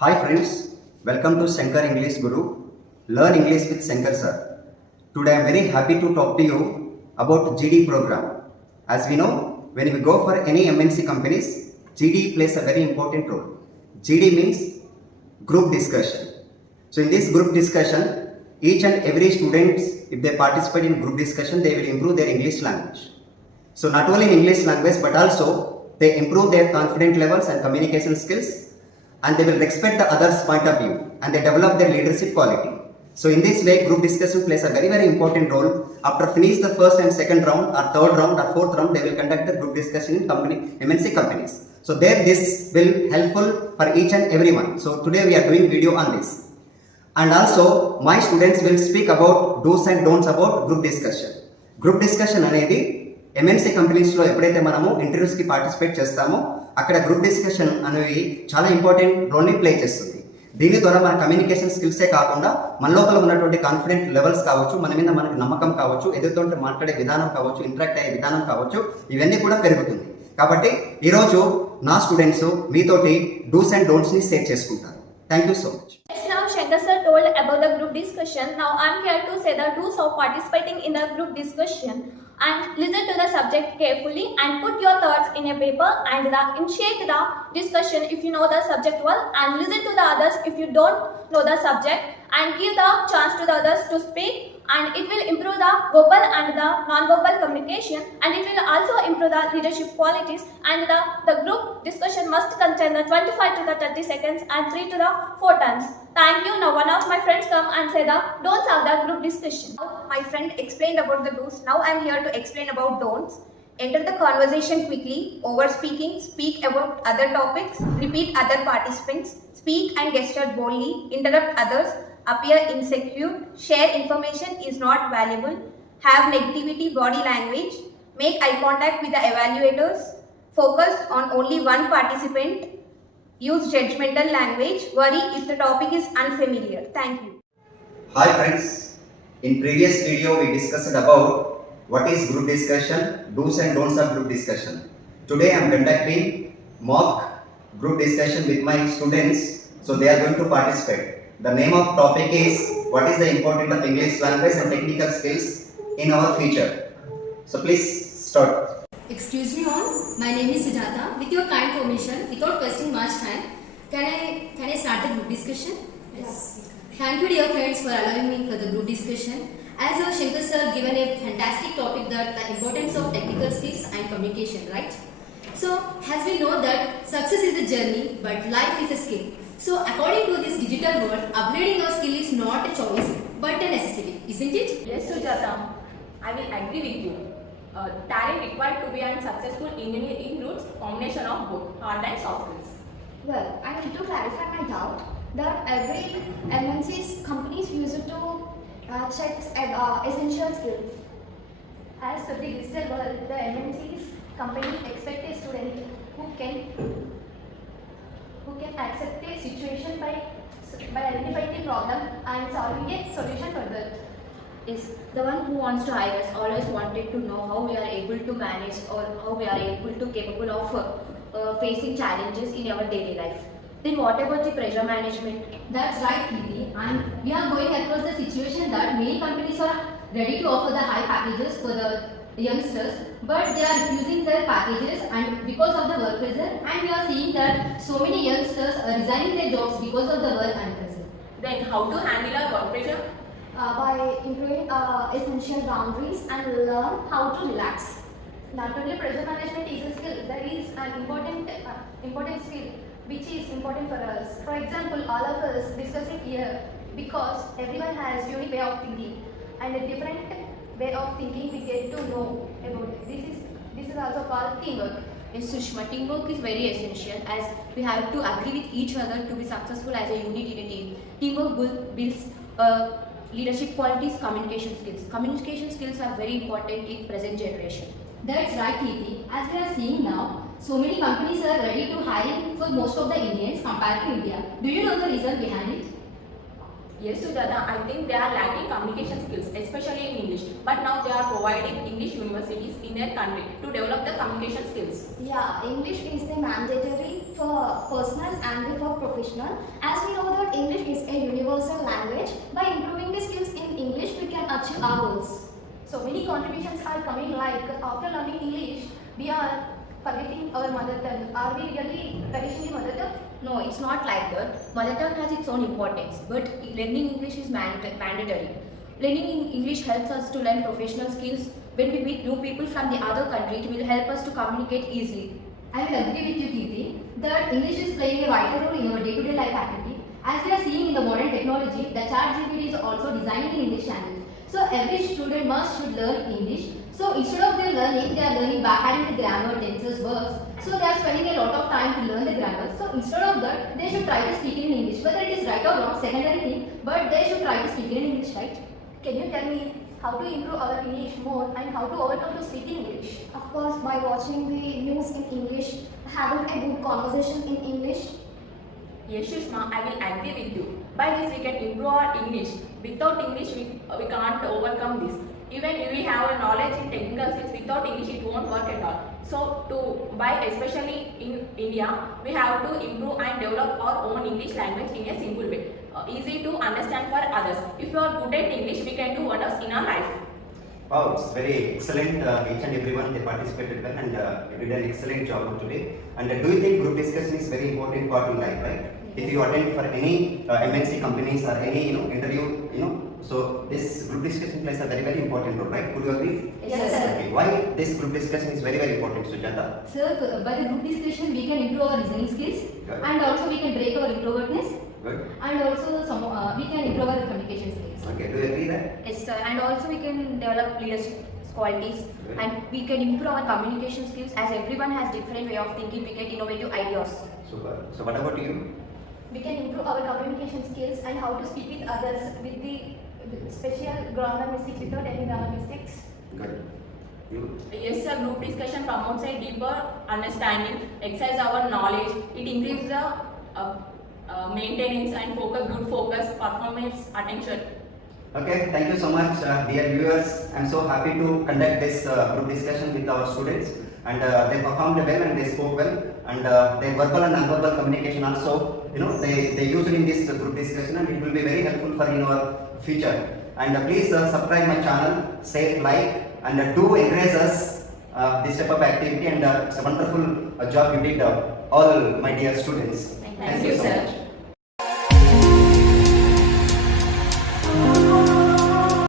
Hi friends, welcome to Shankar English Guru. Learn English with Shankar sir. Today I am very happy to talk to you about GD program. As we know, when we go for any MNC companies, GD plays a very important role. GD means group discussion. So in this group discussion, each and every student, if they participate in group discussion, they will improve their English language. So not only in English language, but also they improve their confidence levels and communication skills, and they will respect the others' point of view, and they develop their leadership quality. So in this way, group discussion plays a very important role. After finish the first and second round, or third round, or fourth round, they will conduct the group discussion in MNC companies. So there, this will helpful for each and everyone. So today we are doing video on this, and also my students will speak about do's and don'ts about group discussion. Group discussion అనేది MNC కంపెనీస్లో ఎప్పుడైతే మనము ఇంటర్వ్యూస్కి participate చేస్తామో అక్కడ group discussion అనేవి చాలా important రోల్ని play చేస్తుంది. దీని ద్వారా మన కమ్యూనికేషన్ స్కిల్సే కాకుండా మన లోపల ఉన్నటువంటి కాన్ఫిడెంట్ లెవెల్స్ కావచ్చు, మన మీద మనకు నమ్మకం కావచ్చు, ఎదుటితో మాట్లాడే విధానం కావచ్చు, ఇంటరాక్ట్ అయ్యే విధానం కావచ్చు, ఇవన్నీ కూడా పెరుగుతుంది. కాబట్టి ఈరోజు నా స్టూడెంట్స్ మీతోటి డూస్ అండ్ డోంట్స్ని షేర్ చేసుకుంటారు. Thank you so much. Now Shankar sir told about the group discussion. Now I am here to say the do's of participating in the group discussion, and listen to the subject carefully and put your thoughts in a paper and initiate the discussion if you know the subject well, and listen to the others if you don't know the subject, and give the chance to the others to speak, and it will improve the verbal and the non-verbal communication, and it will also improve the leadership qualities, and the group discussion must contain the 25 to the 30 seconds and 3 to the 4 times. Thank you. Now one of my friends come and say the don'ts of the group discussion. My friend explained about the do's. Now I am here to explain about don'ts. Enter the conversation quickly, over speaking, speak about other topics, repeat other participants, speak and gesture boldly, interrupt others, appear insecure, share information is not valuable, have negativity body language, make eye contact with the evaluators, focus on only one participant, use judgmental language, worry if the topic is unfamiliar. Thank you. Hi friends, in previous video we discussed about what is group discussion, do's and don'ts of group discussion. Today I am conducting mock group discussion with my students, so they are going to participate. The name of topic is what is the importance of English language and technical skills in our future. So please start. Excuse me all, my name is Sujata. With your kind permission, without wasting much time, can I start the group discussion? Yes. Thank you dear friends for allowing me for the group discussion. As our Shankar sir given a fantastic topic, that the importance of technical skills and communication, right? So as we know that success is a journey but life is a skill. So according to this digital world, upgrading our skill is not a choice but a necessity, isn't it? Yes, Sujata, I will agree with you. Talent required to be a successful engineer includes combination of both hard and soft skills. Well, I need to clarify my doubt that every MNC's companies use it to check essential skills. As per the digital world, the MNC's company expect a student who can accept a situation by identifying the problem and solving a solution for that. Is the one who wants to hire us always wanted to know how we are able to manage or how we are able to capable of facing challenges in our daily life. Then what about the pressure management? That's right, Preeti. And we are going across the situation that many companies are ready to offer the high packages for the youngsters, but they are refusing their packages and because of the work pressure, and we are seeing that so many youngsters are resigning their jobs because of the work and pressure. Then how to handle our work pressure? By improving essential boundaries and learn how to relax. Not only pressure management is a skill, there is an important skill which is important for us. For example, all of us discussing here because everyone has unique way of thinking and a different way of thinking we get to know about it. This is also called teamwork. Yes, Sushma, teamwork is very essential as we have to agree with each other to be successful as a unit in a team. Teamwork builds leadership qualities, communication skills. Communication skills are very important in present generation. That's right, Preeti. As we are seeing now, so many companies are ready to hire for most of the Indians compared to India. Do you know the reason behind it? Yes, Sujata, I think they are lacking communication skills, especially in English. But now they are providing English universities in their country to develop the communication skills. Yeah, English is the mandatory for personal and for professional. As we know that English is a universal language. By improving the skills in English, we can achieve our goals. So many contributions are coming like after learning English, we are forgetting our mother tongue. Are we really perishing the mother tongue? No, it's not like that. Mother tongue has its own importance, but learning English is mandatory. Learning in English helps us to learn professional skills. When we meet new people from the other country, it will help us to communicate easily. I will agree with you, Kirti, that English is playing a vital role in our day-to-day life activity. As we are seeing in the modern technology, the ChatGPT is also designed in English language. So every student should learn English. So instead of their learning, they are learning by having the grammar, tenses, verbs. So they are spending a lot of time to learn the grammar. So instead of that, they should try to speak in English. Whether it is right or wrong, secondary thing, but they should try to speak in English, right? Can you tell me how to improve our English more and how to overcome to speaking English? Of course, by watching the news in English, having a good conversation in English. Yes, Shushma, I will agree with you. By this, we can improve our English. Without English, we can't overcome this. Even if we have a knowledge in technical skills, without English, it won't work at all. So, especially in India, we have to improve and develop our own English language in a simple way. Easy to understand for others. If you are good at English, we can do wonders in our life. Wow, it's very excellent. Each and everyone they participated well and did an excellent job today. And do you think group discussion is very important part in life, right? If you attend for any MNC companies or any interview, so this group discussion plays a very important role, right? Could you agree? Yes, sir. Okay. Why this group discussion is very important, Sujata? Sir, by the group discussion, we can improve our listening skills Good. and also we can break our introvertness Good. and also we can improve our communication skills. Okay. Do you agree that? Yes, sir. And also we can develop leadership qualities Good. and we can improve our communication skills. As everyone has different way of thinking, we get innovative ideas. Super. So what about you? We can improve our communication skills and how to speak with others with the special grammar mistakes without any grammar mistakes. Good. You? Yes, sir. Group discussion promotes a deeper understanding, exercise our knowledge. It increases the maintenance and good focus, performance, attention. Okay, thank you so much, dear viewers. I'm so happy to conduct this group discussion with our students, and they performed well and they spoke well, and their verbal and non-verbal communication also, they used in this group discussion, and it will be very helpful for in our future. And please subscribe my channel, say like, and do encourage us this type of activity, and it's a wonderful job you did, all my dear students. Thank you, so sir. much.